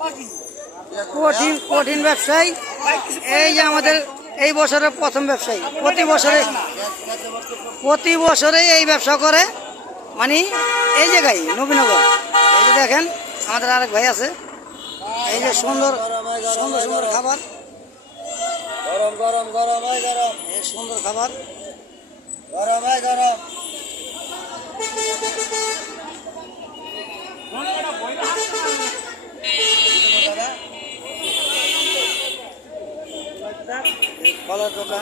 কঠিন কঠিন ব্যবসায়ী। এই যে আমাদের এই বছরের প্রথম ব্যবসায়ী। প্রতি বছরে প্রতি বছরে এই ব্যবসা করে। মানে এই জায়গায় নবীনগর। এই যে দেখেন আমাদের আরেক ভাই আছে। এই যে সুন্দর সুন্দর সুন্দর খাবার। গরম গরম গরম গরম। এই সুন্দর খাবার। গরম গরম। দোকান।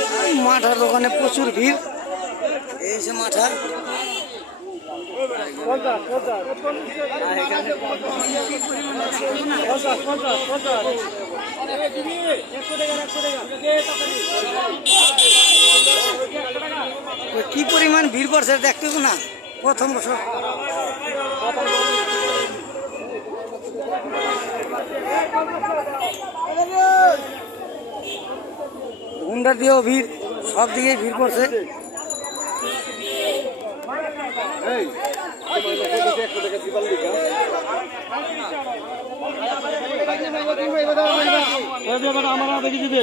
এখানে মাঠার দোকানে প্রচুর ভিড়। এই যে মাঠা। কি পরিমাণ ভিড় পড়ছে দেখতে হবে না। প্রথম বছর হুন্ডা দিয়েও ভিড় সব দিকে ভিড় আর এক ব্যবসা করতেছে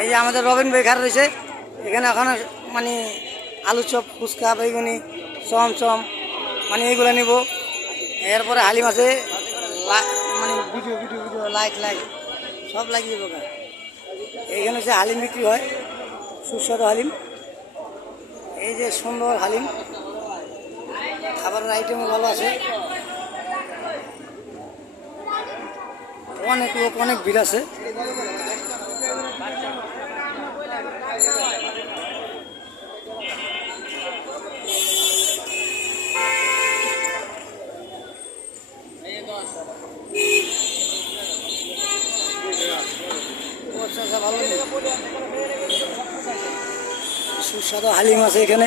এই যে আমাদের রবিন ভাই রয়েছে, এখানে এখন মানে আলু চপ, ফুচকা, বেগুনি চম চম মানে এইগুলো নিব। এরপরে হালিম আছে, লা- মানে video video video light light সব লাগিয়ে দেবো এইখানে হচ্ছে হালিম বিক্রি হয়, সুস্বাদু হালিম। এই যে সুন্দর হালিম, খাবারের আইটেমও ভালো আছে। অনেক লোক, অনেক ভিড় আছে। সুস্বাদু হালিম আছে এখানে।